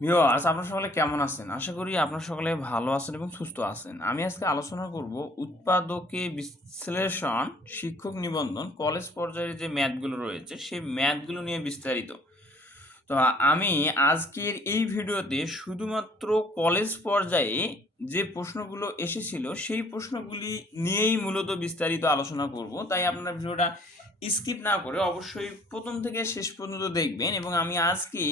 Viewers আপনারা সকলে কেমন আছেন? আশা করি আপনারা সকলে ভালো আছেন এবং সুস্থ আছেন। আমি আজকে আলোচনা করব উৎপাদকে বিশ্লেষণ, শিক্ষক নিবন্ধন কলেজ পর্যায়ে যে ম্যাথগুলো রয়েছে, সেই ম্যাথগুলো নিয়ে বিস্তারিত। তো আমি আজকের এই ভিডিওতে শুধুমাত্র কলেজ পর্যায়ে যে প্রশ্নগুলো এসেছিল, সেই প্রশ্নগুলি নিয়েই মূলত বিস্তারিত আলোচনা করব। তাই আপনারা ভিডিওটা স্কিপ না করে অবশ্যই প্রথম থেকে শেষ পর্যন্ত দেখবেন এবং আমি আজকে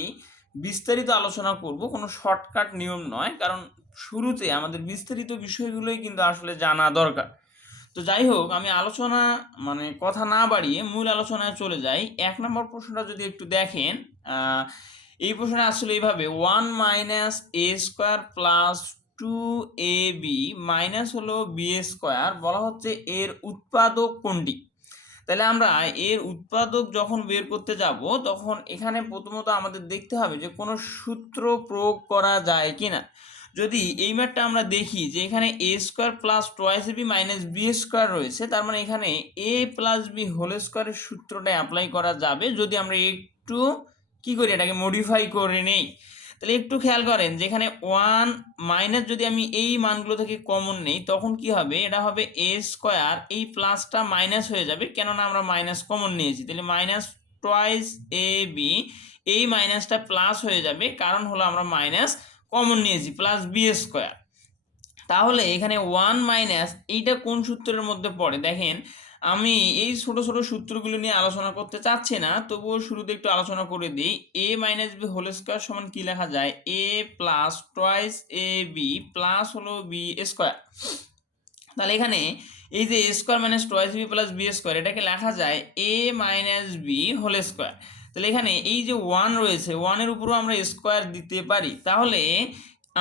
বিস্তারিত আলোচনা করব, কোনো শর্টকাট নিয়ম নয়, কারণ শুরুতে আমাদের বিস্তারিত বিষয়গুলোই কিন্তু আসলে জানা দরকার। তো যাই হোক, আমি আলোচনা মানে কথা না বাড়িয়ে মূল আলোচনায় চলে যাই। এক নম্বর প্রশ্নটা যদি একটু দেখেন এই প্রশ্নটা আসলে এইভাবে one minus A square plus two A B minus হলো বি স্কোয়ার বলা হচ্ছে এর উৎপাদক কোনটি? তাহলে আমরা এর উৎপাদক যখন বের করতে যাব, তখন এখানে প্রথমত আমাদের দেখতে হবে যে কোনো সূত্র প্রয়োগ করা যায় কিনা। যদি এই ম্যাটটা আমরা দেখি যে এখানে A square plus twice B minus B square রয়েছে, তার মানে এখানে এ প্লাস বি হোল স্কোয়ারের সূত্রটা অ্যাপ্লাই করা যাবে। যদি আমরা একটু কি করি, এটাকে মডিফাই করে নেই। তাহলে একটু খেয়াল করেন, যেখানে ওয়ান মাইনাস যদি আমি এই মানগুলো থেকে কমন নেই, তখন কি হবে? এটা হবে এ স্কোয়ার এই প্লাসটা মাইনাস হয়ে যাবে, কেননা আমরা মাইনাস কমন নিয়েছি। তাহলে মাইনাস টোয়াইস এ বি এই মাইনাসটা প্লাস হয়ে যাবে, কারণ হলো আমরা মাইনাস কমন নিয়েছি প্লাস বি স্কোয়ার তাহলে এখানে ওয়ান মাইনাস এইটা কোন সূত্রের মধ্যে পড়ে? দেখেন আমি এই ছোট ছোট সূত্রগুলো নিয়ে আলোচনা করতে চাচ্ছি না, তবুও শুরুতে একটু আলোচনা করে দিই। A minus B whole square সমান কি লেখা যায়? A plus twice A B plus হলো বি স্কোয়ার তাহলে এখানে এই যে A square minus twice B plus B square এটাকে লেখা যায় A minus B whole square তাহলে এখানে এই যে ওয়ান রয়েছে ওয়ানের উপরও আমরা স্কোয়ার দিতে পারি। তাহলে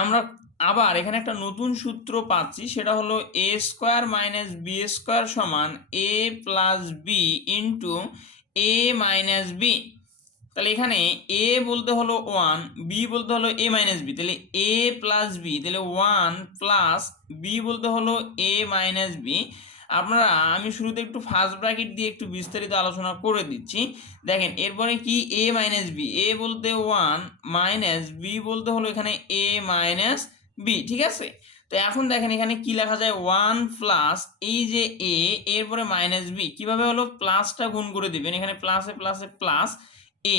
আমরা আবার এখানে একটা নতুন সূত্র পাচ্ছি, সেটা হলো A square minus B square সমান A plus B into A minus B তাহলে এখানে এ বলতে হলো ওয়ান বি বলতে হলো এ মাইনাস বি তাহলে এ প্লাস বি তাহলে ওয়ান প্লাস বি বলতে হলো এ মাইনাস বি আপনারা, আমি শুরুতে একটু ফার্স্ট ব্র্যাকেট দিয়ে একটু বিস্তারিত আলোচনা করে দিচ্ছি। দেখেন, এরপরে কি এ মাইনাস বি এ বলতে ওয়ান মাইনাস বি বলতে হলো এখানে এ মাইনাস বি ঠিক আছে? তো এখন দেখেন এখানে কি লেখা যায়? ওয়ান প্লাস এই যে এ এরপরে মাইনাস বি কীভাবে হলো? প্লাসটা গুণ করে দিবেন। এখানে প্লাসে প্লাসে প্লাস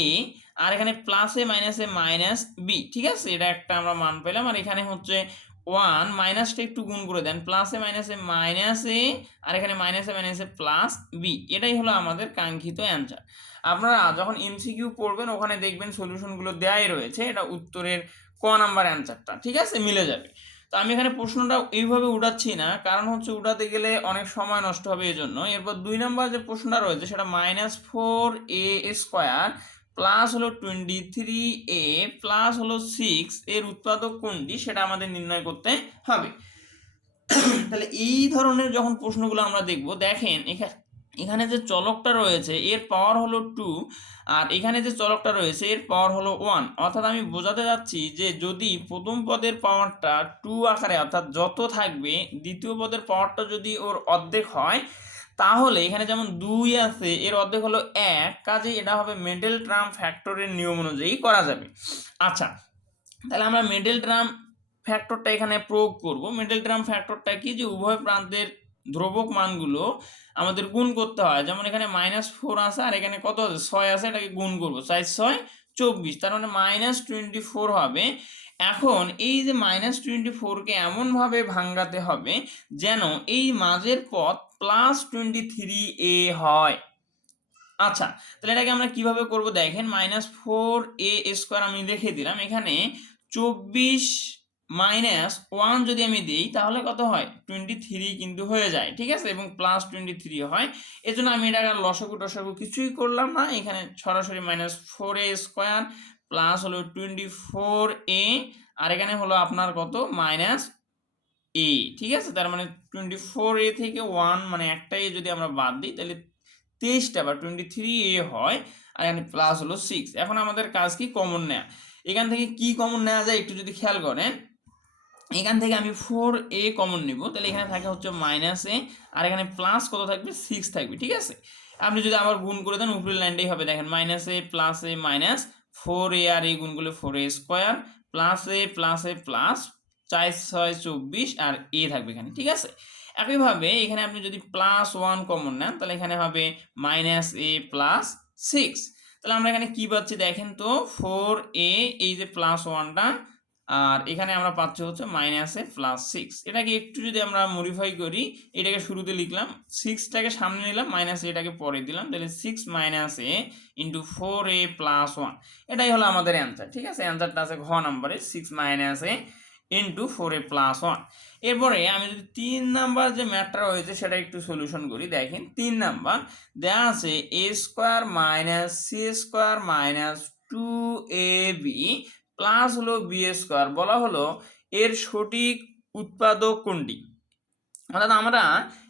এ আর এখানে প্লাসে মাইনাসে মাইনাস বি ঠিক আছে? এটা একটা আমরা মান পেলাম। আর এখানে হচ্ছে ওয়ান মাইনাসটা একটু গুণ করে দেন। প্লাসে মাইনাসে মাইনাস আর এখানে মাইনাসে মাইনাসে প্লাস বি এটাই হলো আমাদের কাঙ্ক্ষিত অ্যান্সার আপনারা যখন এমসিকিউ পড়বেন, ওখানে দেখবেন সলিউশনগুলো দেয়াই রয়েছে। এটা উত্তরের ক নাম্বার অ্যান্সারটা, ঠিক আছে? মিলে যাবে। তো আমি এখানে প্রশ্নটা এইভাবে উঠাচ্ছি না, কারণ হচ্ছে উঠাতে গেলে অনেক সময় নষ্ট হবে এই জন্য এরপর দুই নম্বর যে প্রশ্নটা রয়েছে, সেটা minus four A square plus হলো টোয়েন্টি থ্রি এ প্লাস হলো সিক্স এর উৎপাদক কোনটি? সেটা আমাদের নির্ণয় করতে হবে। তাহলে এই ধরনের যখন প্রশ্নগুলো আমরা দেখব, দেখেন এখানে এখানে যে চলকটা রয়েছে, এর পাওয়ার হলো টু আর এখানে যে চলকটা রয়েছে, এর পাওয়ার হলো ওয়ান অর্থাৎ আমি বোঝাতে যাচ্ছি যে যদি প্রথম পদের পাওয়ারটা টু আকারে অর্থাৎ যত থাকবে, দ্বিতীয় পদের পাওয়ারটা যদি ওর অর্ধেক হয়, তাহলে এখানে যেমন দুই আছে, এর অর্ধেক হলো এক কাজে এটা হবে মেডেল ট্রাম ফ্যাক্টরের নিয়ম অনুযায়ী করা যাবে। আচ্ছা তাহলে আমরা মেডেল ট্রাম ফ্যাক্টরটা এখানে প্রয়োগ করব। মেডেল ট্রাম ফ্যাক্টরটা কি? যে উভয় প্রান্তের ধ্রুবক মানগুলো আমাদের গুণ করতে হয়। যেমন এখানে মাইনাস ফোর আছে আর এখানে কত আছে? ছয় আছে, এটাকে গুণ করব। চার ছয়, চব্বিশ। তার মানে মাইনাস টোয়েন্টি ফোর হবে। এখন এই যে মাইনাস টোয়েন্টি ফোরকে এমনভাবে ভাঙ্গাতে হবে যেন এই মাঝের পথ প্লাস টোয়েন্টি থ্রি এ হয়। আচ্ছা তাহলে এটাকে আমরা কীভাবে করব দেখেন? মাইনাস ফোর এ স্কোয়ার আমি লিখে দিলাম। এখানে চব্বিশ মাইনাস ওয়ান যদি আমি দিই, তাহলে কত হয়? টোয়েন্টি থ্রি কিন্তু হয়ে যায়, ঠিক আছে? এবং প্লাস টোয়েন্টি থ্রি হয়। এজন্য আমি এটা লসগু টসগু কিছুই করলাম না। এখানে সরাসরি minus four A square plus হলো টোয়েন্টি ফোর এ আর এখানে হলো আপনার কত? মাইনাস এ ঠিক আছে? তার মানে টোয়েন্টি ফোর এ থেকে ওয়ান মানে একটা এ যদি আমরা বাদ দিই, তাহলে তেইশটা বা টোয়েন্টি থ্রি এ হয়, আর এখানে প্লাস হলো সিক্স এখন আমাদের কাজ কি? কমন নেওয়া এখান থেকে কি কমন নেওয়া যায়? একটু যদি খেয়াল করেন এখান থেকে আমি ফোর এ কমন নিব। তাহলে এখানে থাকে হচ্ছে মাইনাস এ আর এখানে প্লাস কত থাকবে? সিক্স থাকবে, ঠিক আছে? আপনি যদি আবার গুণ করে দেন, উপরের লাইনটাই হবে। দেখেন minus A plus A minus four A R A গুণ করলে four A square plus A plus A plus চার, ছয়, চব্বিশ, আর এ থাকবে এখানে, ঠিক আছে? একইভাবে এখানে আপনি যদি প্লাস ওয়ান কমন নেন, তাহলে এখানে হবে মাইনাস এ প্লাস সিক্স তাহলে আমরা এখানে কি পাচ্ছি? দেখেন তো ফোর এ এই যে প্লাস ওয়ানটা আর এখানে আমরা পাচ্ছি হচ্ছে মাইনাস প্লাস সিক্স এটাকে একটু যদি আমরা মডিফাই করি, এটাকে শুরুতে লিখলাম সিক্সটাকে সামনে নিলাম মাইনাস এটাকে পরে দিলাম, তাহলে six minus A into four A plus one এটাই হলো আমাদের অ্যান্সার ঠিক আছে? অ্যান্সারটা আছে ঘ নাম্বারে six minus A into four A plus one এরপরে আমি যদি তিন নাম্বার যে ম্যাটটা রয়েছে, সেটা একটু সলিউশন করি, দেখেন, তিন নাম্বার দেওয়া আছে A square minus C square minus two A B plus হলো বি স্কোয়ার বলা হলো এর সঠিক উৎপাদক কোনটি? অর্থাৎ আমরা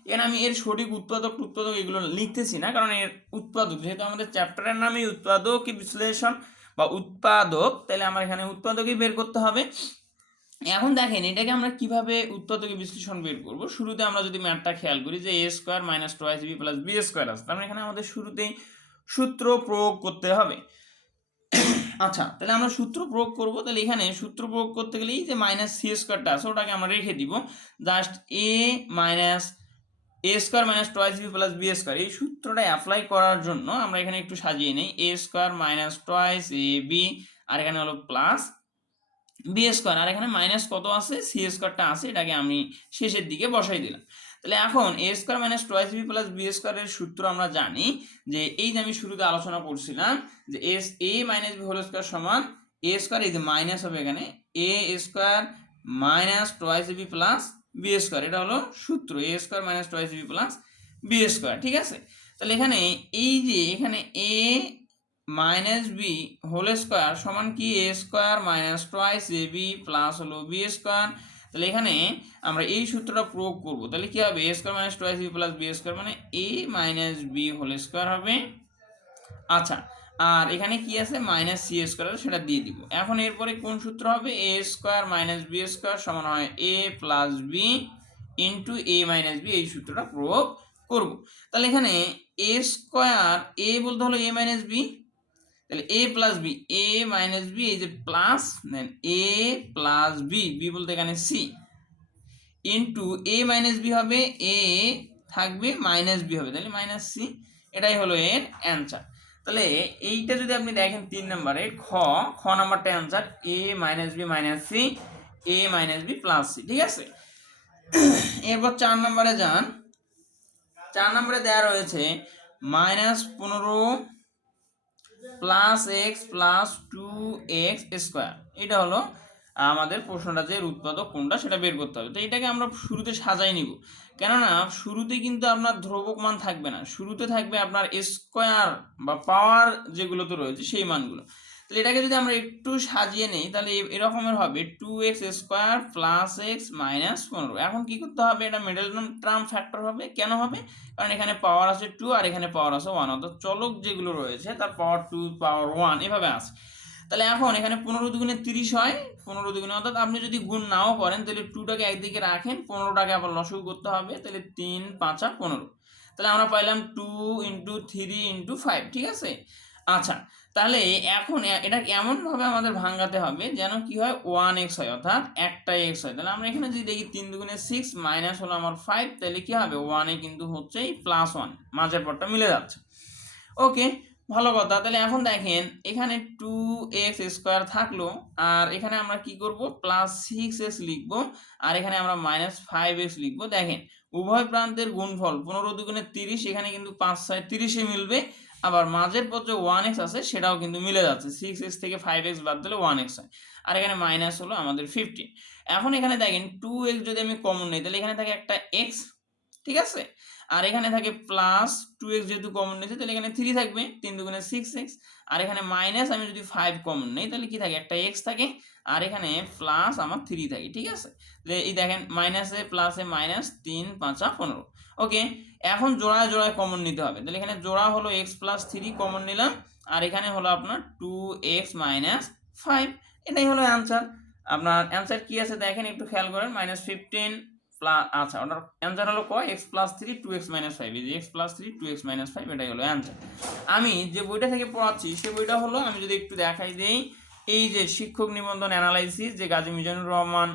এখানে আমি এর সঠিক উৎপাদক উৎপাদক এগুলো লিখতেছি না, কারণ এর উৎপাদক, যেহেতু আমাদের চ্যাপ্টারের নামই উৎপাদক বিশ্লেষণ বা উৎপাদক, তাহলে আমার এখানে উৎপাদকই বের করতে হবে। এখন দেখেন এটাকে আমরা কীভাবে উৎপাদকে বিশ্লেষণ বের করব? শুরুতে আমরা যদি ম্যাথটা খেয়াল করি যে A square minus twice B plus B square আছে, তার মানে এখানে আমাদের শুরুতেই সূত্র প্রয়োগ করতে হবে। আচ্ছা তাহলে আমরা সূত্র প্রয়োগ করব। তাহলে এখানে সূত্র প্রয়োগ করতে গেলে এই যে মাইনাস সি স্কোয়ারটা আছে, ওটাকে আমরা রেখে দিব। Just A minus A square minus twice B plus B square এই সূত্রটা অ্যাপ্লাই করার জন্য আমরা এখানে একটু সাজিয়ে নিই। A square minus twice A B আর এখানে হলো প্লাস বি স্কোয়ার আর এখানে মাইনাস কত আছে? সি স্কোয়ারটা আছে, এটাকে আমি শেষের দিকে বসাই দিলাম। তাহলে এখন A square minus twice B plus B স্কোয়ারের সূত্র আমরা জানি যে এই যে আমি শুরুতে আলোচনা করছিলাম যে S A minus B whole square সমান এ স্কোয়ার এই যে মাইনাস হবে এখানে A square minus twice B plus B square এটা হলো সূত্র A square minus twice B plus B square ঠিক আছে? তাহলে এখানে এই যে এখানে A minus B whole square সমান কি? A square minus twice A B plus হলো বি স্কোয়ার তাহলে এখানে আমরা এই সূত্রটা প্রয়োগ করব। তাহলে কি হবে? A square minus twice B plus B square মানে A minus B whole square হবে। আচ্ছা আর এখানে কি আছে? মাইনাস সি স্কোয়ার সেটা দিয়ে দিব। এখন এরপরে কোন সূত্র হবে? A square minus B square সমান হয় A plus B into A minus B এই সূত্রটা প্রয়োগ করব। তাহলে এখানে এ স্কোয়ার এ বলতে হলো এ মাইনাস বি তাহলে A plus B A minus B এই যে plus then A plus B B বলতে এখানে C into A minus B হবে এ থাকবে মাইনাস বি হবে, তাহলে মাইনাস সি এটাই হলো এর অ্যান্সার তাহলে এইটা যদি আপনি দেখেন তিন নম্বরে, খ খ নাম্বারটা answer A minus B minus C A minus B plus C ঠিক আছে? এরপর চার নম্বরে যান। চার নম্বরে দেওয়া রয়েছে মাইনাস পনেরো plus X plus two X square এটা হলো আমাদের প্রশ্নটা যে উৎপাদক কোনটা, সেটা বের করতে হবে। তো এটাকে আমরা শুরুতে সাজাই নিব। কেননা, শুরুতে কিন্তু আপনার ধ্রুবক মান থাকবে না। শুরুতে থাকবে আপনার স্কোয়ার বা পাওয়ার যেগুলো তো রয়েছে, সেই মানগুলো। তাহলে এটাকে যদি আমরা একটু সাজিয়ে নেই, তাহলে এরকমের হবে two X square plus X minus পনেরো। এখন কি করতে হবে? এটা মিডল টার্ম ফ্যাক্টর হবে। কেন হবে? কারণ এখানে পাওয়ার আছে টু আর এখানে পাওয়ার আছে ওয়ান অর্থাৎ চলক যেগুলো রয়েছে, তার পাওয়ার টু পাওয়ার ওয়ান এভাবে আছে। তাহলে এখন এখানে পনেরো দুগুণে তিরিশ হয়। পনেরো দুগুণে, অর্থাৎ আপনি যদি গুণ নাও করেন, তাহলে টুটাকে একদিকে রাখেন, পনেরোটাকে আবার লসগু করতে হবে, তাহলে তিন, পাঁচা পনেরো। তাহলে আমরা পাইলাম two into three into five ঠিক আছে? আচ্ছা তাহলে এখন এটা এমনভাবে আমাদের ভাঙাতে হবে যেন কি হয় ওয়ান এক্স হয়, অর্থাৎ একটা এক্স হয়। তাহলে আমরা এখানে যদি দেখি তিন দুগুণে সিক্স মাইনাস হলো আমার ফাইভ তাহলে কি হবে? ওয়ানে কিন্তু হচ্ছে এই প্লাস ওয়ান মাঝের পরটা মিলে যাচ্ছে। ওকে ভালো কথা। তাহলে এখন দেখেন, এখানে টু এক্স স্কোয়ার থাকল, আর এখানে আমরা কি করব? প্লাস সিক্স এক্স লিখব, আর এখানে আমরা মাইনাস ফাইভ এক্স লিখব। দেখেন, উভয় প্রান্তের গুণফল, পনেরো দুগুণে তিরিশ, এখানে কিন্তু পাঁচ ছয় তিরিশে মিলবে। আবার মাঝের পর যে ওয়ান এক্স আছে, সেটাও কিন্তু মিলে যাচ্ছে। সিক্স এক্স থেকে ফাইভ এক্স বাদ দিলে ওয়ান এক্স হয়। আর এখানে মাইনাস হলো আমাদের ফিফটিন এখন এখানে দেখেন টু এক্স যদি আমি কমন নিই, তাহলে এখানে থাকে একটা এক্স ঠিক আছে? আর এখানে থাকে প্লাস টু এক্স যেহেতু কমন নিয়েছে তাহলে এখানে থ্রি থাকবে, তিন দুগুণে সিক্স এক্স আর এখানে মাইনাস আমি যদি ফাইভ কমন নেই, তাহলে কি থাকে? একটা এক্স থাকে, আর এখানে প্লাস আমার থ্রি থাকে, ঠিক আছে? তাহলে এই দেখেন মাইনাসে প্লাসে মাইনাস তিন, পাঁচা পনেরো। ওকে এখন জোড়ায় জোড়ায় কমন নিতে হবে। তাহলে এখানে জোড়া হলো এক্স প্লাস থ্রি কমন নিলাম, আর এখানে হলো আপনার টু এক্স মাইনাস ফাইভ এটাই হলো অ্যান্সার আপনার অ্যান্সার কি আছে দেখেন একটু খেয়াল করেন মাইনাস ফিফটিন আচ্ছা ওটার অ্যান্সার হলো কয় X plus three two X minus five এই যে X plus three two X minus five এটাই হলো অ্যান্সার আমি যে বইটা থেকে পড়াচ্ছি, সে বইটা হলো, আমি যদি একটু দেখাই দেই, এই যে শিক্ষক নিবন্ধন অ্যানালাইসিস যে গাজী মিজানুর রহমান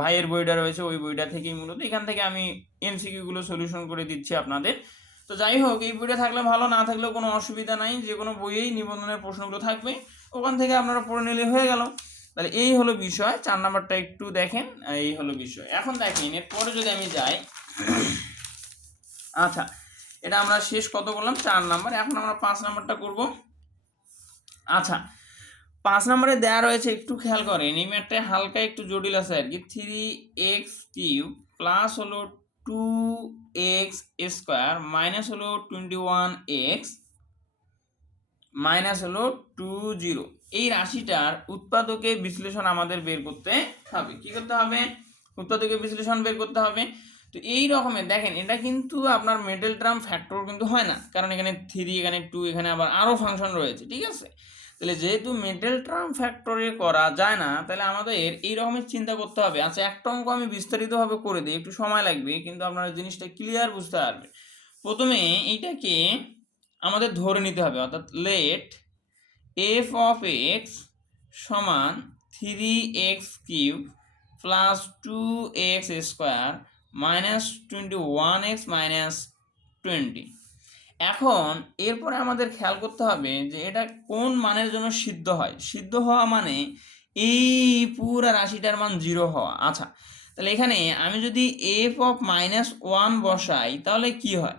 ভাইয়ের বইটা রয়েছে, ওই বইটা থেকেই মূলত এখান থেকে আমি এমসিকিউগুলো সলিউশন করে দিচ্ছি আপনাদের। তো যাই হোক, এই বইটা থাকলে ভালো, না থাকলেও কোনো অসুবিধা নাই, যে কোনো বইয়েই নিবন্ধনের প্রশ্নগুলো থাকবে। ওখান থেকে আপনারা পড়ে নিলে হয়ে গেল। তাহলে এই হলো বিষয়, চার নাম্বারটা একটু দেখেন, এই হলো বিষয়। এখন দেখেন, এরপরে যদি আমি যাই আচ্ছা এটা আমরা শেষ কত করলাম চার নাম্বার। এখন আমরা পাঁচ নাম্বারটা করব। আচ্ছা পাঁচ নম্বরে দেওয়া রয়েছে, একটু খেয়াল করেন এই হালকা একটু জটিল আছে আর কি থ্রি এক্স কিউব প্লাস হলো টু এক্স স্কোয়ার মাইনাস হলো টোয়েন্টি ওয়ান এক্স মাইনাস হলো টু জিরো এই রাশিটার উৎপাদকে বিশ্লেষণ আমাদের বের করতে হবে। কি করতে হবে? উৎপাদকে বিশ্লেষণ বের করতে হবে। তো এই রকমের দেখেন, এটা কিন্তু আপনার মেডেল ট্রাম ফ্যাক্টর কিন্তু হয় না। কারণ এখানে থ্রি এখানে টু এখানে আবার আরও ফাংশন রয়েছে, ঠিক আছে? তাহলে যেহেতু মিডল টার্ম ফ্যাক্টরে করা যায় না, তাহলে আমাদের এই রকমের চিন্তা করতে হবে। আচ্ছা একটা অঙ্ক আমি বিস্তারিতভাবে করে দিই, একটু সময় লাগবে, কিন্তু আপনারা জিনিসটা ক্লিয়ার বুঝতে পারবে প্রথমে এইটাকে আমাদের ধরে নিতে হবে, অর্থাৎ লেট এফ অফ এক্স সমান three X cube plus two X square minus twenty one X minus twenty এখন এরপরে আমাদের খেয়াল করতে হবে যে এটা কোন মানের জন্য সিদ্ধ হয়। সিদ্ধ হওয়া মানে এই পুরো রাশিটার মান জিরো হওয়া। আচ্ছা তাহলে এখানে আমি যদি এফ অফ মাইনাস ওয়ান বসাই, তাহলে কি হয়?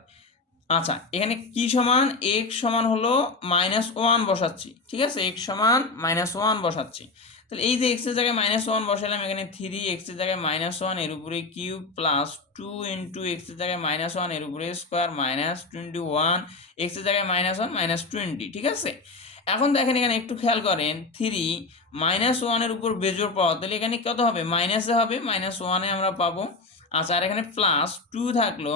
আচ্ছা এখানে কি সমান? এক্স সমান হলো মাইনাস ওয়ান বসাচ্ছি। ঠিক আছে? এক্স সমান মাইনাস ওয়ান বসাচ্ছি। তাহলে এই যে এক্সের জায়গায় মাইনাস ওয়ান বসালাম এখানে থ্রি এক্সের জায়গায় মাইনাস ওয়ানের উপরে কিউব প্লাস টু ইন্টু এক্সের জায়গায় মাইনাস ওয়ানের উপরে স্কোয়ার মাইনাস টোয়েন্টি ওয়ান এক্সের জায়গায় মাইনাস ওয়ান মাইনাস টোয়েন্টি ঠিক আছে? এখন দেখেন এখানে একটু খেয়াল করেন থ্রি মাইনাস ওয়ানের উপর বেজোর পাওয়া, তাহলে এখানে কত হবে? মাইনাসে হবে মাইনাস ওয়ানে আমরা পাবো। আচ্ছা আর এখানে প্লাস টু থাকল,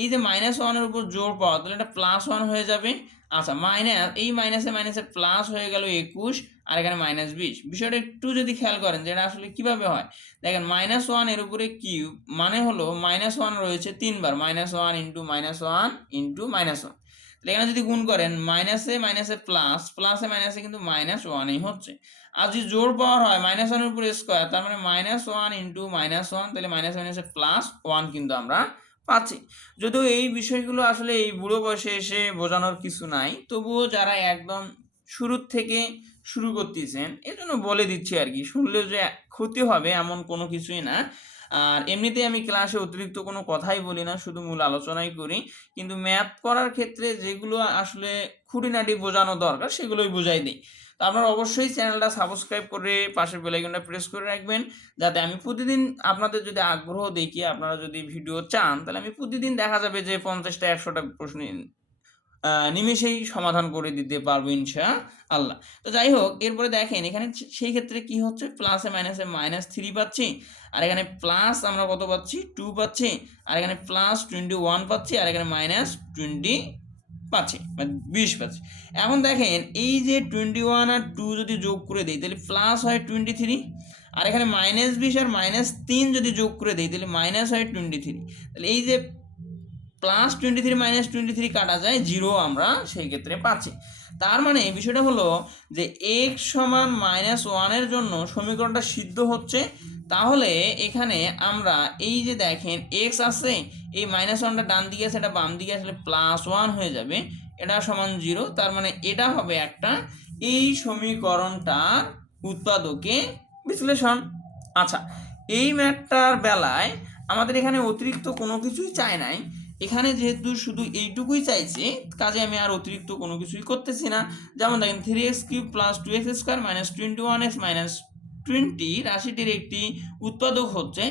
এই যে মাইনাস ওয়ানের উপর জোর পাওয়া, তাহলে এটা প্লাস ওয়ান হয়ে যাবে। আচ্ছা মাইনাস এই মাইনাসে মাইনাসে প্লাস হয়ে গেল একুশ, আর এখানে মাইনাস বিশ। বিষয়টা একটু যদি খেয়াল করেন যে এটা আসলে কীভাবে হয়? দেখেন মাইনাস ওয়ানের উপরে কিউব মানে হলো মাইনাস ওয়ান রয়েছে তিনবার। Minus one into minus one into minus one তাহলে এখানে যদি গুণ করেন মাইনাসে মাইনাসে প্লাস প্লাসে মাইনাসে কিন্তু মাইনাস ওয়ানই হচ্ছে। আর যদি জোর পাওয়ার হয় মাইনাস ওয়ানের উপরে স্কোয়ার তার মানে minus one into minus one তাহলে মাইনাস মাইনাসে প্লাস ওয়ান কিন্তু আমরা পাচ্ছি। যদিও এই বিষয়গুলো আসলে এই বুড়ো বয়সে এসে বোঝানোর কিছু নাই, তবুও যারা একদম শুরুর থেকে শুরু করতেছেন, এজন্য বলে দিচ্ছি আর কি, শুনলে যে ক্ষতি হবে এমন কোনো কিছুই না। আর এমনিতে আমি ক্লাসে অতিরিক্ত কোনো কথাই বলি না, শুধু মূল আলোচনাই করি, কিন্তু ম্যাথ করার ক্ষেত্রে যেগুলো আসলে খুঁটিনাটি বোঝানো দরকার, সেগুলোই বোঝাই দিই। তো আপনারা অবশ্যই চ্যানেলটা সাবস্ক্রাইব করে পাশের বেলাইকনটা প্রেস করে রাখবেন, যাতে আমি প্রতিদিন আপনাদের যদি আগ্রহ দেখি, আপনারা যদি ভিডিও চান, তাহলে আমি প্রতিদিন দেখা যাবে যে পঞ্চাশটা, একশোটা প্রশ্ন নিমেষেই সমাধান করে দিতে পারব ইনশা আল্লাহ। তো যাই হোক, এরপরে দেখেন, এখানে সেই ক্ষেত্রে কি হচ্ছে? প্লাসে মাইনাসে মাইনাস থ্রি পাচ্ছি, আর এখানে প্লাস আমরা কত পাচ্ছি? টু পাচ্ছি, আর এখানে প্লাস টোয়েন্টি ওয়ান পাচ্ছি, আর এখানে মাইনাস টোয়েন্টি পাচ্ছি মানে বিশ পাচ্ছে। এখন দেখেন, এই যে টোয়েন্টি ওয়ান আর টু যদি যোগ করে দিই, তাহলে প্লাস হয় টোয়েন্টি থ্রি আর এখানে মাইনাস বিশ আর মাইনাস তিন যদি যোগ করে দিই, তাহলে মাইনাস হয় টোয়েন্টি থ্রি তাহলে এই যে plus twenty three minus twenty three কাটা যায় জিরো আমরা সেই ক্ষেত্রে পাচ্ছি। তার মানে বিষয়টা হলো যে এক্স সমান মাইনাস ওয়ানের জন্য সমীকরণটা সিদ্ধ হচ্ছে। তাহলে এখানে আমরা এই যে দেখেন এক্স আছে, এই মাইনাস ওয়ানটা ডান দিকে আছে, এটা বাম দিকে আসলে প্লাস ওয়ান হয়ে যাবে। এটা সমান জিরো তার মানে এটা হবে একটা এই সমীকরণটার উৎপাদকে বিশ্লেষণ। আচ্ছা এই ম্যাটটার বেলায় আমাদের এখানে অতিরিক্ত কোনো কিছুই চায় নাই। এখানে যেহেতু শুধু এইটুকুই চাইছে, কাজে আমি আর অতিরিক্ত কোনো কিছুই করতেছি না। যেমন দেখেন three X cube plus two X square minus twenty one X minus twenty রাশিটির একটি উৎপাদক হচ্ছে।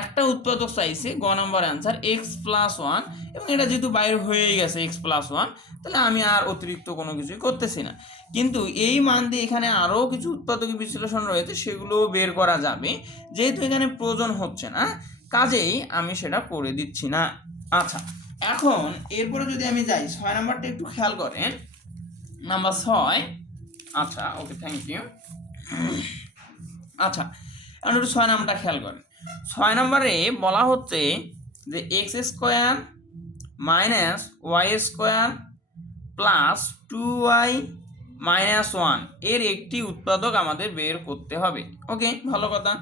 একটা উৎপাদক চাইছে গ number answer X plus one এবং এটা যেহেতু বাইরে হয়েই গেছে এক্স প্লাস ওয়ান তাহলে আমি আর অতিরিক্ত কোনো কিছুই করতেছি না। কিন্তু এই মান দিয়ে এখানে আরও কিছু উৎপাদক বিশ্লেষণ রয়েছে, সেগুলোও বের করা যাবে। যেহেতু এখানে প্রয়োজন হচ্ছে না, কাজেই আমি সেটা করে দিচ্ছি না। আচ্ছা এখন এরপরে যদি আমি যাই, ছয় নাম্বারটা একটু খেয়াল করেন। নাম্বার ছয় আচ্ছা ওকে থ্যাংক ইউ আচ্ছা এখন একটু ছয় নাম্বারটা খেয়াল করেন। ছয় নম্বরে বলা হচ্ছে যে X square minus Y square plus two Y minus ওয়ানের একটি উৎপাদক আমাদের বের করতে হবে। ওকে ভালো কথা।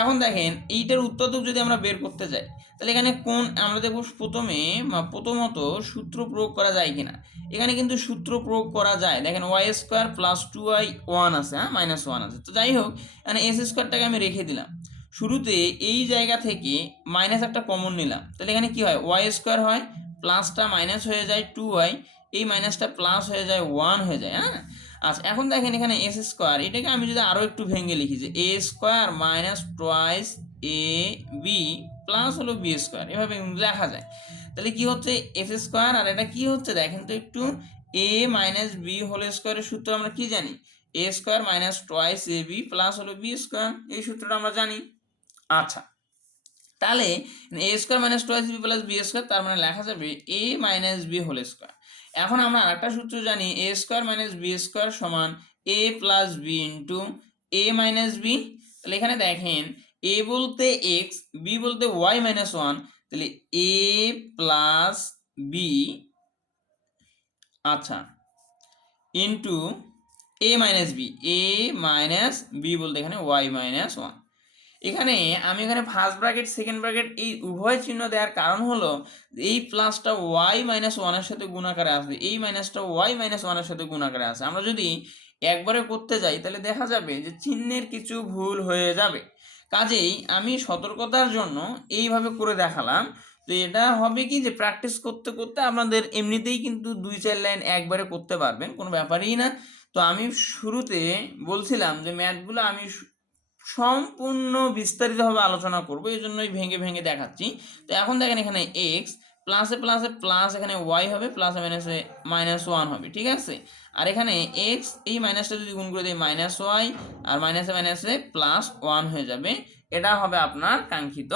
এখন দেখেন, এইটার উৎপাদক যদি আমরা বের করতে যাই, তাহলে এখানে কোন, আমরা দেখব প্রথমে প্রথমত সূত্র প্রয়োগ করা যায় কিনা। এখানে কিন্তু সূত্র প্রয়োগ করা যায়। দেখেন Y square plus two Y one আছে হ্যাঁ মাইনাস ওয়ান আছে। তো যাই হোক, এখানে এস স্কোয়ারটাকে আমি রেখে দিলাম। শুরুতে এই জায়গা থেকে মাইনাস একটা কমন নিলাম। তাহলে এখানে কি হয়? ওয়াই স্কোয়ার হয় প্লাসটা মাইনাস হয়ে যায় টু ওয়াই এই মাইনাসটা প্লাস হয়ে যায় ওয়ান হয়ে যায় হ্যাঁ? আচ্ছা এখন দেখেন এখানে এস স্কোয়ার এটাকে আমি যদি আরও একটু ভেঙে লিখি যে A square minus twice A B plus হলো বি স্কোয়ার এভাবে লেখা যায়। তাহলে কি হচ্ছে? এস স্কোয়ার আর এটা কি হচ্ছে? দেখেন তো একটু এ মাইনাস বি হোল স্কোয়ারের সূত্র আমরা কি জানি? A square minus twice A B plus হলো বি স্কোয়ার এই সূত্রটা আমরা জানি। আচ্ছা তাহলে A square minus twice B plus B square তার মানে লেখা যাবে A minus B whole square এখন আমরা আরেকটা সূত্র জানি A square minus B square সমান A plus B into A minus B তাহলে এখানে দেখেন এ বলতে এক্স বি বলতে ওয়াই মাইনাস ওয়ান তাহলে এ প্লাস বি আচ্ছা into A minus B A minus B বলতে এখানে ওয়াই মাইনাস ওয়ান এখানে আমি এখানে ফার্স্ট ব্র্যাকেট সেকেন্ড ব্র্যাকেট এই উভয় চিহ্ন দেওয়ার কারণ হলো এই প্লাসটা ওয়াই মাইনাস ওয়ানের সাথে গুণাকারে আসবে। এই মাইনাসটা ওয়াই মাইনাস ওয়ানের সাথে গুণাকারে আসে। আমরা যদি একবারে করতে যাই, তাহলে দেখা যাবে যে চিহ্নের কিছু ভুল হয়ে যাবে। কাজেই আমি সতর্কতার জন্য এইভাবে করে দেখালাম তো এটা হবে কি যে প্র্যাকটিস করতে করতে আপনাদের এমনিতেই কিন্তু দুই চার লাইন একবারে করতে পারবেন, কোনো ব্যাপারই না। তো আমি শুরুতে বলছিলাম যে ম্যাথগুলো আমি সম্পূর্ণ বিস্তারিতভাবে আলোচনা করব, এই জন্যই ভেঙে ভেঙে দেখাচ্ছি। তো এখন দেখেন এখানে এক্স প্লাসে প্লাসে প্লাস এখানে ওয়াই হবে প্লাসে মাইনাসে মাইনাস ওয়ান হবে, ঠিক আছে? আর এখানে এক্স এই মাইনাসটা যদি গুণ করে দিই মাইনাস ওয়াই আর মাইনাসে মাইনাসে প্লাস ওয়ান হয়ে যাবে, এটা হবে আপনার কাঙ্ক্ষিত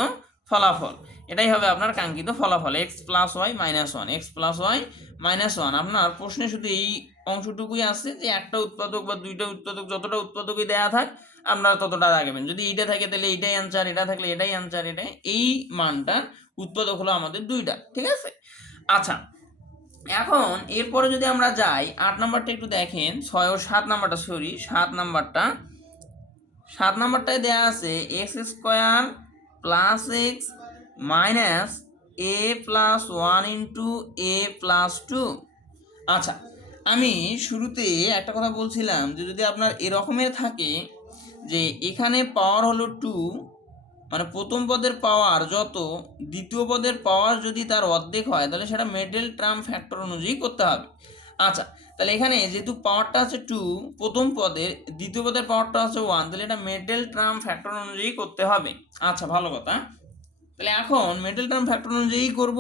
ফলাফল। এটাই হবে আপনার কাঙ্ক্ষিত ফলাফল X plus Y minus one X plus Y minus one আপনার প্রশ্নে শুধু এই অংশটুকুই আছে যে একটা উৎপাদক বা দুইটা উৎপাদক, যতটা উৎপাদকই দেয়া থাক আপনারা ততটা রাখবেন। যদি এইটা থাকে তাহলে এইটাই আনসার এটা থাকলে এটাই আনসার এটাই এই মানটা উৎপাদক হলো আমাদের দুইটা, ঠিক আছে? আচ্ছা এখন এরপরে যদি আমরা যাই, আট নাম্বারটা একটু দেখেন, ছয় ও সাত নাম্বারটা সরি সাত নাম্বারটা। সাত নাম্বারটায় দেওয়া আছে X square plus X minus A plus one into A plus two আচ্ছা আমি শুরুতে একটা কথা বলছিলাম যে যদি আপনার এরকমের থাকে যে এখানে পাওয়ার হলো টু মানে প্রথম পদের পাওয়ার যত, দ্বিতীয় পদের পাওয়ার যদি তার অর্ধেক হয়, তাহলে সেটা মেডেল ট্রাম ফ্যাক্টর অনুযায়ী করতে হবে। আচ্ছা তাহলে এখানে যেহেতু পাওয়ারটা আছে টু প্রথম পদের দ্বিতীয় পদের পাওয়ারটা আছে ওয়ান তাহলে এটা মেডেল ট্রাম ফ্যাক্টর অনুযায়ী করতে হবে। আচ্ছা ভালো কথা। তাহলে এখন মেডেল টার্ম ফ্যাক্টর অনুযায়ী করব।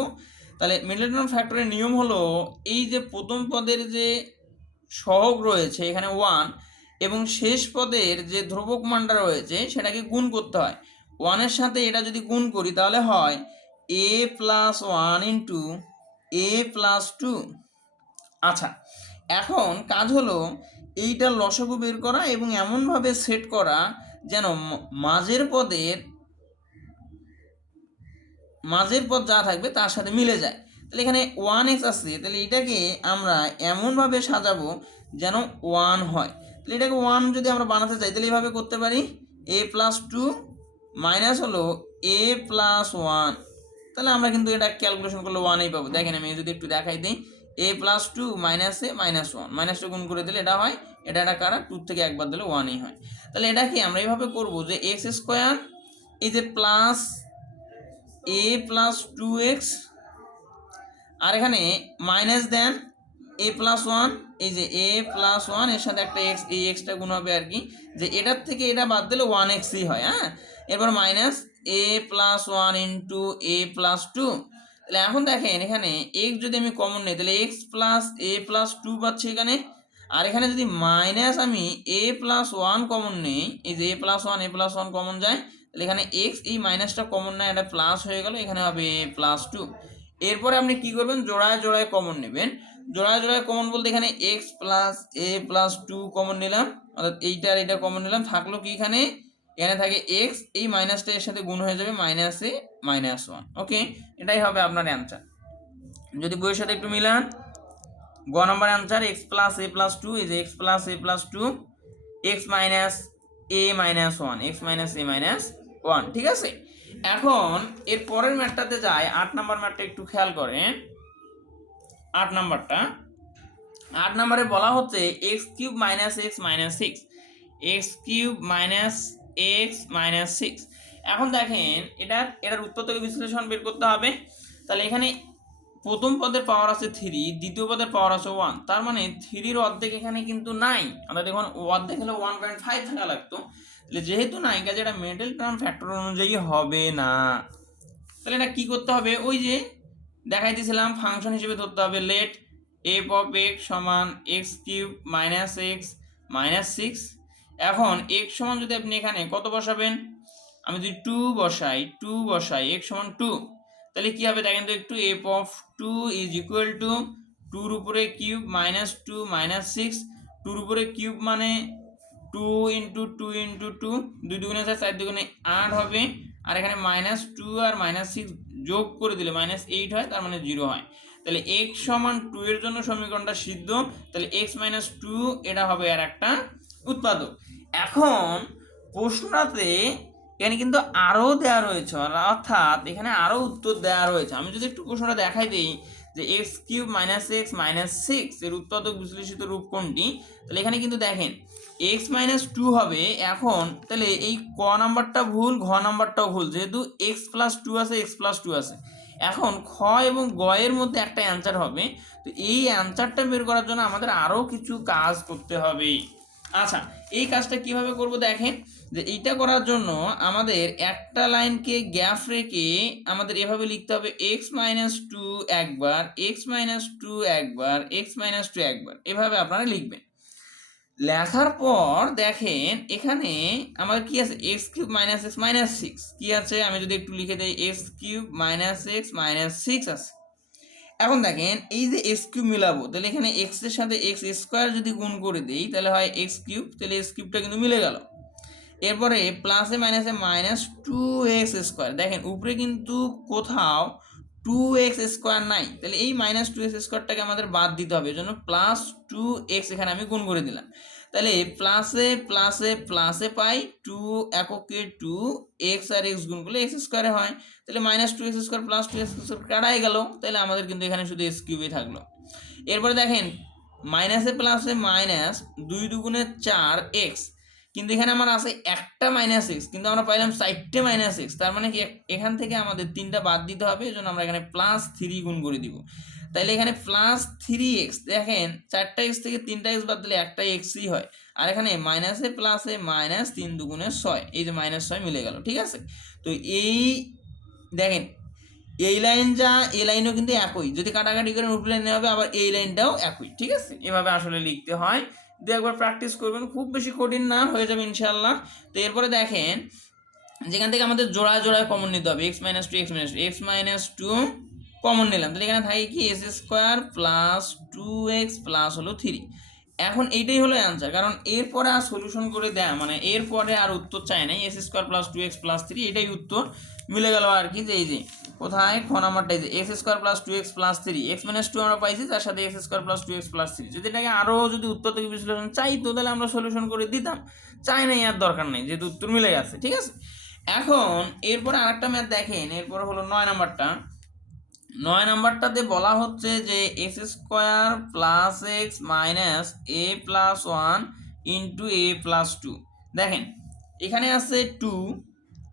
তাহলে মিডল টার্ম ফ্যাক্টরের নিয়ম হলো, এই যে প্রথম পদের যে সহগ রয়েছে, এখানে ওয়ান এবং শেষ পদের যে ধ্রুবক মানটা রয়েছে, সেটাকে গুণ করতে হয়। ওয়ানের সাথে এটা যদি গুণ করি, তাহলে হয় A plus one into A plus two আচ্ছা এখন কাজ হলো এইটার লসগু বের করা এবং এমনভাবে সেট করা যেন মাঝের পদের, মাঝের পদ যা থাকবে তার সাথে মিলে যায়। তাহলে এখানে ওয়ান এক্স আছে, তাহলে এটাকে আমরা এমনভাবে সাজাবো যেন ওয়ান হয়। তাহলে এটাকে ওয়ান যদি আমরা বানাতে চাই, তাহলে এইভাবে করতে পারি। এ প্লাস টু মাইনাস হলো এ প্লাস ওয়ান তাহলে আমরা কিন্তু এটা ক্যালকুলেশন করলে ওয়ানই পাবো। দেখেন আমি যদি একটু দেখাই দিই A plus two minus A minus one minus two গুণ করে দিলে এটা হয়, এটা একটা কারা? টু থেকে একবার দিলে ওয়ানই হয়। তাহলে এটাকে আমরা এইভাবে করব যে এক্স স্কোয়ার এই যে plus A plus two X আর এখানে minus then A plus one এই যে এ প্লাস ওয়ানের সাথে একটা এক্স এই এক্সটা গুণ হবে আর কি, যে এটার থেকে এটা বাদ দিলে ওয়ান এক্সই হয় হ্যাঁ? এরপর minus A plus one into A plus two তাহলে এখন দেখেন এখানে এক্স যদি আমি কমন নিই, তাহলে X plus A plus two পাচ্ছি এখানে, আর এখানে যদি মাইনাস আমি এ প্লাস ওয়ান কমন নেই, এই যে A plus one A plus one common যায়, তাহলে এখানে এক্স এই মাইনাসটা কমন নেয় এটা প্লাস হয়ে গেল, এখানে হবে এ প্লাস টু এরপরে আপনি কি করবেন? জোড়ায় জোড়ায় কমন নেবেন জোড়ায় জোড়ায় কমন বলতে এখানে X plus A plus two common নিলাম। অর্থাৎ এইটা আর এটা কমন নিলাম। থাকল কি এখানে? এখানে থাকে এক্স এই মাইনাসটা এর সাথে গুণ হয়ে যাবে minus A minus one okay এটাই হবে আপনার অ্যান্সার যদি বইয়ের সাথে একটু মিলান। গ নম্বর answer x plus a plus two এই যে x plus a plus two x minus a minus one x minus a minus one ঠিক আছে? এখন, এর পরের ম্যাটটাতে যায় আট নম্বর ম্যাটটা একটু খেয়াল করেন। আট নাম্বারটা। আট নাম্বারে বলা হচ্ছে x cube minus x minus six x cube minus x minus six এখন দেখেন, এটার এটার উত্তর থেকে বিশ্লেষণ বের করতে হবে। তাহলে এখানে প্রথম পদের পাওয়ার আছে থ্রি দ্বিতীয় পদের পাওয়ার আছে ওয়ান তার মানে থ্রির অর্ধেক এখানে কিন্তু নাই। আমরা দেখুন, অর্ধেক হলে ওয়ান পয়েন্ট ফাইভ থাকা লাগতো। তাহলে যেহেতু নাই, কাজে এটা মিডল টার্ম ফ্যাক্টর অনুযায়ী হবে না। তাহলে এটা কি করতে হবে? ওই যে দেখাই দিয়েছিলাম ফাংশন হিসেবে ধরতে হবে লেট এফ অফ এক্স সমান x cube minus x minus six এখন এক্স সমান যদি আপনি এখানে কত বসাবেন? আমি যদি টু বসাই টু বসাই এক্স সমান টু তাহলে কী হবে দেখেন তো একটু f of two is equal to টুর উপরে cube minus two minus six টুর উপরে কিউব মানে two into two into two দুই দুগুণে চার দুগুণে আট হবে। আর এখানে মাইনাস টু আর মাইনাস সিক্স যোগ করে দিলে মাইনাস এইট হয়, তার মানে জিরো হয়। তাহলে এক্স সমান টু এর জন্য সমীকরণটা সিদ্ধ। তাহলে এক্স মাইনাস টু এটা হবে আর একটা উৎপাদক। এখন প্রশ্নটাতে এখানে কিন্তু আরও দেওয়া রয়েছে অর্থাৎ এখানে আরও উত্তর দেওয়া রয়েছে। আমি যদি একটু প্রশ্নটা দেখাই দিই, যে x cube minus x minus six এর উৎপাদক বিশ্লেষিত রূপ কোনটি? তাহলে এখানে কিন্তু দেখেন এক্স মাইনাস টু হবে, এখন তাহলে এই ক নাম্বারটা ভুল, ঘ নাম্বারটাও ভুল। যেহেতু এক্স প্লাস টু আছে এক্স প্লাস টু আছে। এখন খ এবং গ এর মধ্যে একটা অ্যান্সার হবে। তো এই অ্যান্সারটা বের করার জন্য আমাদের আরও কিছু কাজ করতে হবে। আচ্ছা এই কাজটা কীভাবে করব দেখেন? যে এইটা করার জন্য আমাদের একটা লাইনকে গ্যাপ রেখে আমাদের এভাবে লিখতে হবে এক্স মাইনাস টু একবার এক্স মাইনাস টু একবার এক্স মাইনাস টু একবার। এভাবে আপনারা লিখবেন। লেখার পর দেখেন এখানে আমার কি আছে? X cube minus x minus six কি আছে? আমি যদি একটু লিখে দিই x cube minus x minus six আছে। এখন দেখেন, এই যে এক্স কিউব মিলাবো, তাহলে এখানে এক্সের সাথে এক্স স্কোয়ার যদি গুণ করে দিই, তাহলে হয় এক্স কিউব, তাহলে এক্স কিউবটা কিন্তু মিলে গেল। এরপরে প্লাসে মাইনাসে মাইনাস টু এক্স স্কোয়ার দেখেন, উপরে কিন্তু কোথাও টু এক্স স্কোয়ার নাই তাহলে এই মাইনাস টু এক্স স্কোয়ারটাকে আমাদের বাদ দিতে হবে। এজন্য প্লাস টু এক্স এখানে আমি গুণ করে দিলাম। তাহলে প্লাসে প্লাসে প্লাসে পাই টু এককে টু এক্স আর এক্স গুণ করলে এক্স স্কোয়ারে হয়। তাহলে minus two x square plus two x square কাটাই গেল। তাহলে আমাদের কিন্তু এখানে শুধু এক্স কিউবে থাকল। এরপরে দেখেন মাইনাসে প্লাসে মাইনাস দুই দুগুণে চার এক্স কিন্তু এখানে আমার আছে একটা মাইনাস এক্স কিন্তু আমরা পাইলাম চারটে মাইনাস এক্স তার মানে কি এখান থেকে আমাদের তিনটা বাদ দিতে হবে, এই জন্য আমরা এখানে প্লাস থ্রি গুণ করে দিব। তাইলে এখানে প্লাস থ্রি এক্স দেখেন চারটা এক্স থেকে তিনটা এক্স বাদ দিলে একটা এক্সই হয়। আর এখানে মাইনাসে প্লাসে মাইনাস তিন দুগুণে ছয়, এই যে মাইনাস ছয় মিলে গেল, ঠিক আছে? তো এই, দেখেন, এই লাইন যা, এই লাইনও কিন্তু একই, যদি কাটাকাটি করে উপর লাইনে হবে, আবার এই লাইনটাও একই, ঠিক আছে? এভাবে আসলে লিখতে হয়। দু একবার প্র্যাকটিস করবেন, খুব বেশি কঠিন না হয়ে যাবে ইনশাল্লাহ তো এরপরে দেখেন, যেখান থেকে আমাদের জোড়া জোড়ায় কমন নিতে হবে x minus two x minus two x minus two common নিলাম। তাহলে এখানে থাকে কি? X square plus two x plus হলো থ্রি এখন এইটাই হলো অ্যান্সার কারণ এরপরে আর সলিউশন করে দেয়া মানে এরপরে আর উত্তর চাই নাই x square plus two x plus three এটাই উত্তর। মিলে গেল আর কি যে এই যে, কোথায়? খ নাম্বারটা এই যে x square plus two x plus three x minus two আমরা পাইছি, তার সাথে x square plus two x plus three যদি এটাকে আরও যদি উত্তর থেকে বিশ্লেষণ চাইতো, তাহলে আমরা সলিউশন করে দিতাম। চাই নাই আর দরকার নেই, যেহেতু উত্তর মিলে গেছে, ঠিক আছে? এখন, এরপরে আরেকটা ম্যাথ দেখেন, এরপরে হলো নয় নাম্বারটা। নয় নাম্বারটাতে বলা হচ্ছে যে x square plus x minus a plus one into a plus two দেখেন, এখানে আছে টু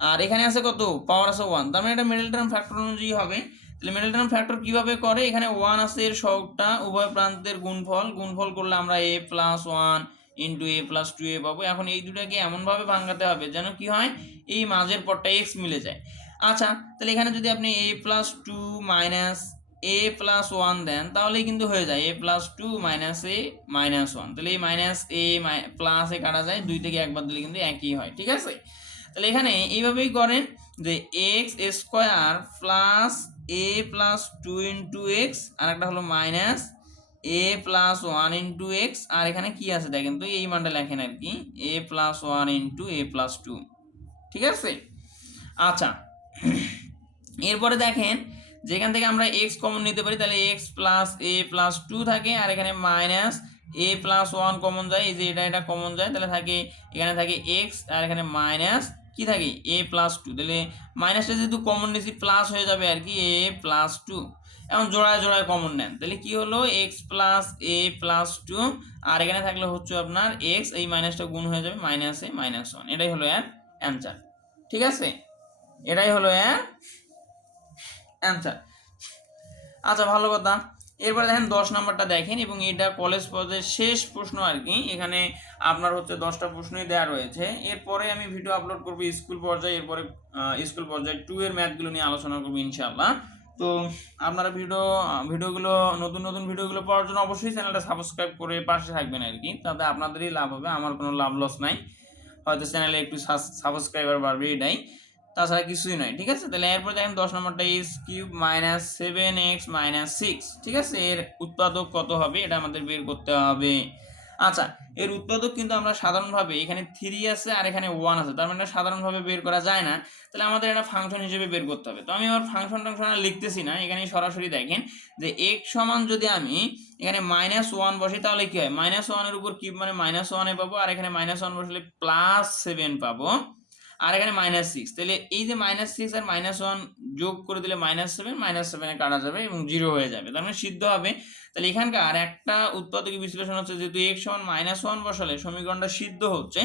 আর এখানে আছে কত? পাওয়ার আছে ওয়ান তার মানে এটা মিডল টার্ম ফ্যাক্টর অনুযায়ী হবে। তাহলে মিডল টার্ম ফ্যাক্টর কীভাবে করে? এখানে ওয়ান আছে এর সহগটা। উভয় প্রান্তের গুণফল। গুণফল করলে আমরা a plus one into a plus two a পাবো। এখন এই দুটাকে এমনভাবে ভাঙাতে হবে যেন কি হয়? এই মাঝের পরটা এক্স মিলে যায়। আচ্ছা তাহলে এখানে যদি আপনি a plus two minus a plus one দেন, তাহলেই কিন্তু হয়ে যায়। A plus two minus a minus one তাহলে এই মাইনাস এ প্লাস এ কাটা যায়। দুই থেকে একবার দিলে কিন্তু একই হয়। ঠিক আছে? তাহলে এখানে এইভাবেই করেন যে x square plus a plus two into x আর একটা হলো minus a plus one into x আর এখানে কি আছে দেখেন তো, এই মানটা লেখেন আর কি a plus one into a plus two ঠিক আছে? আচ্ছা এরপরে দেখেন যেখান থেকে আমরা এক্স কমন নিতে পারি, তাহলে x plus a plus two থাকে, আর এখানে minus a plus one common যায়, এই যে এটা এটা কমন যায়, তাহলে থাকে, এখানে থাকে এক্স আর এখানে মাইনাস কি থাকে? এ প্লাস টু তাহলে মাইনাসটা যেহেতু কমন নিয়েছি প্লাস হয়ে যাবে আর কি এ প্লাস টু এখন জোড়ায় জোড়ায় কমন নেন। তাহলে কি হলো? X plus a plus two আর এখানে থাকলে হচ্ছে আপনার এক্স এই মাইনাসটা গুণ হয়ে যাবে মাইনাস এ মাইনাস ওয়ান এটাই হলো এর অ্যান্সার ঠিক আছে? এটাই হলো এর অ্যান্সার আচ্ছা ভালো কথা। এরপরে দেখেন দশ নাম্বারটা দেখেন, এবং এটা কলেজ পর্যায়ের শেষ প্রশ্ন আর কি। এখানে আপনার হচ্ছে দশটা প্রশ্নই দেওয়া রয়েছে। এরপরে আমি ভিডিও আপলোড করব স্কুল পর্যায়ে, এরপরে স্কুল পর্যায়ে টু এর ম্যাথগুলো নিয়ে আলোচনা করব ইনশাআল্লাহ। তো আপনারা ভিডিও ভিডিওগুলো নতুন নতুন ভিডিওগুলো পাওয়ার জন্য অবশ্যই চ্যানেলটা সাবস্ক্রাইব করে পাশে থাকবেন আর কি। তাতে আপনাদেরই লাভ হবে, আমার কোনো লাভ লস নাই। হয়তো চ্যানেলে একটু সাবস্ক্রাইবার বাড়বে এটাই। তাছাড়া কিছুই নয়, ঠিক আছে? তাহলে এরপর দেখেন দশ নম্বরটা x cube minus seven x minus six ঠিক আছে? এর উৎপাদক কত হবে? এটা আমাদের বের করতে হবে। আচ্ছা এর উৎপাদক কিন্তু আমরা সাধারণভাবে এখানে থ্রি আছে আর এখানে ওয়ান আছে, তার মানে এটা সাধারণভাবে বের করা যায় না। তাহলে আমাদের এটা ফাংশন হিসেবে বের করতে হবে। তো আমি আমার ফাংশন টাংশন লিখতেছি না এখানে সরাসরি দেখেন যে এক্স সমান যদি আমি এখানে মাইনাস ওয়ান বসি তাহলে কি হয়? মাইনাস ওয়ানের উপর কিউব মানে মাইনাস ওয়ানে পাবো, আর এখানে মাইনাস ওয়ান বসলে প্লাস সেভেন পাবো। আর এখানে মাইনাস সিক্স তাহলে এই যে মাইনাস সিক্স আর মাইনাস ওয়ান যোগ করে দিলে মাইনাস সেভেন মাইনাস সেভেনে কাটা যাবে এবং জিরো হয়ে যাবে। তার মানে সিদ্ধ হবে। তাহলে এখানকার একটা উৎপাদক বিশ্লেষণ হচ্ছে যেহেতু এক্স ওয়ান মাইনাস ওয়ান বসালে সমীকরণটা সিদ্ধ হচ্ছে,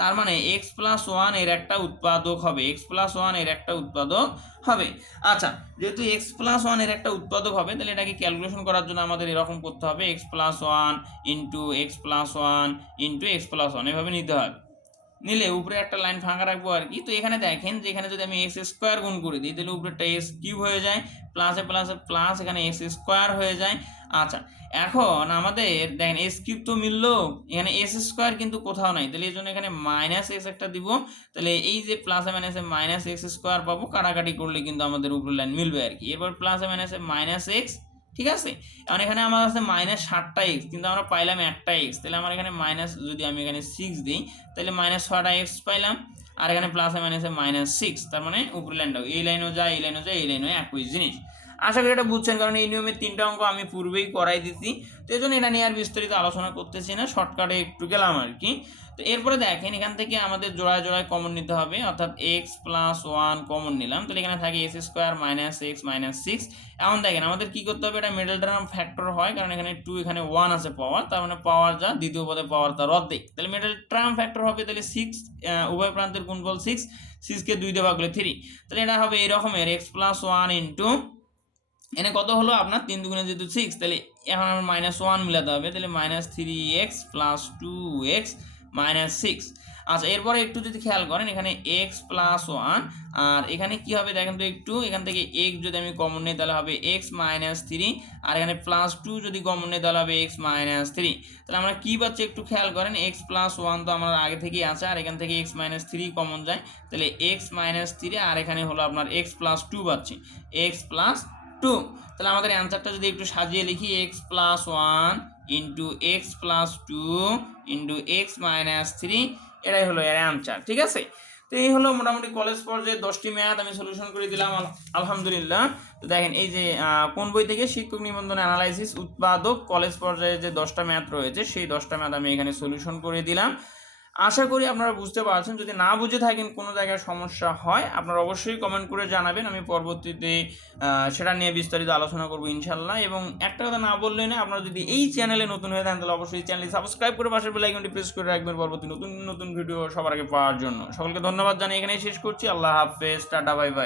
তার মানে এক্স প্লাস ওয়ানের একটা উৎপাদক হবে। এক্স প্লাস ওয়ানের একটা উৎপাদক হবে। আচ্ছা যেহেতু এক্স প্লাস ওয়ানের একটা উৎপাদক হবে, তাহলে এটাকে ক্যালকুলেশন করার জন্য আমাদের এরকম করতে হবে। X plus one into x plus one into x plus one এভাবে নিতে হবে। নিলে উপরে একটা লাইন ফাঁকা রাখব আর কি। তো এখানে দেখেন যে এখানে যদি আমি এক্স স্কোয়ার গুণ করে দিই, তাহলে উপরেটা এক্স কিউব হয়ে যায় প্লাসে প্লাসে প্লাস এখানে এক্স স্কোয়ার হয়ে যায়। আচ্ছা এখন আমাদের দেখেন এস কিউব তো মিললো, এখানে এস স্কোয়ার কিন্তু কোথাও নাই। তাহলে এই জন্য এখানে মাইনাস এক্স একটা দিব। তাহলে এই যে প্লাসে মাইনাসে মাইনাস এক্স স্কোয়ার পাবো, কাটাকাটি করলে কিন্তু আমাদের উপরে লাইন মিলবে আর কি। এরপর প্লাসে মাইনাসে মাইনাস এক্স ঠিক আছে? এখন এখানে আমার আছে মাইনাস ষাটটা এক্স কিন্তু আমরা পাইলাম একটা এক্স তাহলে আমার এখানে মাইনাস যদি আমি এখানে সিক্স দিই, তাহলে মাইনাস ছটা এক্স পাইলাম, আর এখানে প্লাসে মাইনাসে মাইনাস সিক্স তার মানে উপরে লাইনটাও এই লাইনও যায়, এই লাইনও যায়, এই লাইনও একই জিনিস। আশা করি এটা বুঝছেন, কারণ এই নিয়মের তিনটা অঙ্ক আমি পূর্বেই করাই দিছি। তো এই জন্য এটা নিয়ে আর বিস্তারিত আলোচনা করতেছি না, শর্টকাটে একটু গেলাম আর কি। তো এরপরে দেখেন, এখান থেকে আমাদের জোড়ায় জোড়ায় কমন নিতে হবে, অর্থাৎ এক্স প্লাস ওয়ান কমন নিলাম। তাহলে এখানে থাকে x square minus x minus six এমন দেখেন, আমাদের কি করতে হবে, এটা মিডল টার্ম ফ্যাক্টর হয়, কারণ এখানে টু এখানে ওয়ান আছে পাওয়ার তার মানে পাওয়ার যা, দ্বিতীয় পদে পাওয়ার তার অর্ধেক। তাহলে মিডল টার্ম ফ্যাক্টর হবে, তাহলে সিক্স উভয় প্রান্তের গুণফল সিক্স সিক্সকে দুই ভাগ করলে থ্রি তাহলে এটা হবে এরকমের এক্স প্লাস ওয়ান ইন্টু এনে কত হলো আপনার? তিন দুগুণে যেহেতু সিক্স তাহলে এখন আমার মাইনাস ওয়ান মিলাতে হবে, তাহলে minus three x plus two x minus six আচ্ছা এরপরে একটু যদি খেয়াল করেন, এখানে এক্স প্লাস ওয়ান আর এখানে কি হবে দেখেন তো একটু, এখান থেকে এক্স যদি আমি কমন নিই, তাহলে হবে এক্স মাইনাস থ্রি আর এখানে প্লাস টু যদি কমন নিই, তাহলে হবে এক্স মাইনাস থ্রি তাহলে আমরা কী পাচ্ছি একটু খেয়াল করেন এক্স প্লাস ওয়ান তো আমার আগে থেকেই আছে, আর এখান থেকে এক্স মাইনাস থ্রি কমন যায়, তাহলে এক্স মাইনাস থ্রি আর এখানে হলো আপনার এক্স প্লাস টু পাচ্ছি। X plus two. তাহলে আমাদের অ্যান্সারটা যদি একটু সাজিয়ে লিখি x plus one into x plus two into x minus three এটাই হলো এর অ্যান্সার, ঠিক আছে? তো এই হলো মোটামুটি কলেজ পর্যায়ে দশটি ম্যাথ আমি সলিউশন করে দিলাম, আল- আলহামদুলিল্লাহ। তো দেখেন, এই যে কোন বই থেকে শিক্ষক নিবন্ধন অ্যানালাইসিস উৎপাদক কলেজ পর্যায়ে যে দশটা ম্যাথ রয়েছে, সেই দশটা ম্যাথ আমি এখানে সলিউশন করে দিলাম। আশা করি আপনারা বুঝতে পারছেন। যদি না বুঝে থাকেন কোনো জায়গায় সমস্যা হয়, আপনারা অবশ্যই কমেন্ট করে জানাবেন। আমি পরবর্তীতে সেটা নিয়ে বিস্তারিত আলোচনা করব ইনশাল্লাহ এবং একটা কথা না বললে না আপনারা যদি এই চ্যানেলে নতুন হয়ে থাকেন, তাহলে অবশ্যই চ্যানেলটি সাবস্ক্রাইব করে পাশের বেল আইকনটি প্রেস করে রাখবেন পরবর্তী নতুন নতুন ভিডিও সবার আগে পাওয়ার জন্য। সকলকে ধন্যবাদ জানিয়ে এখানেই শেষ করছি। আল্লাহ হাফেজ, টাটা বাই বাই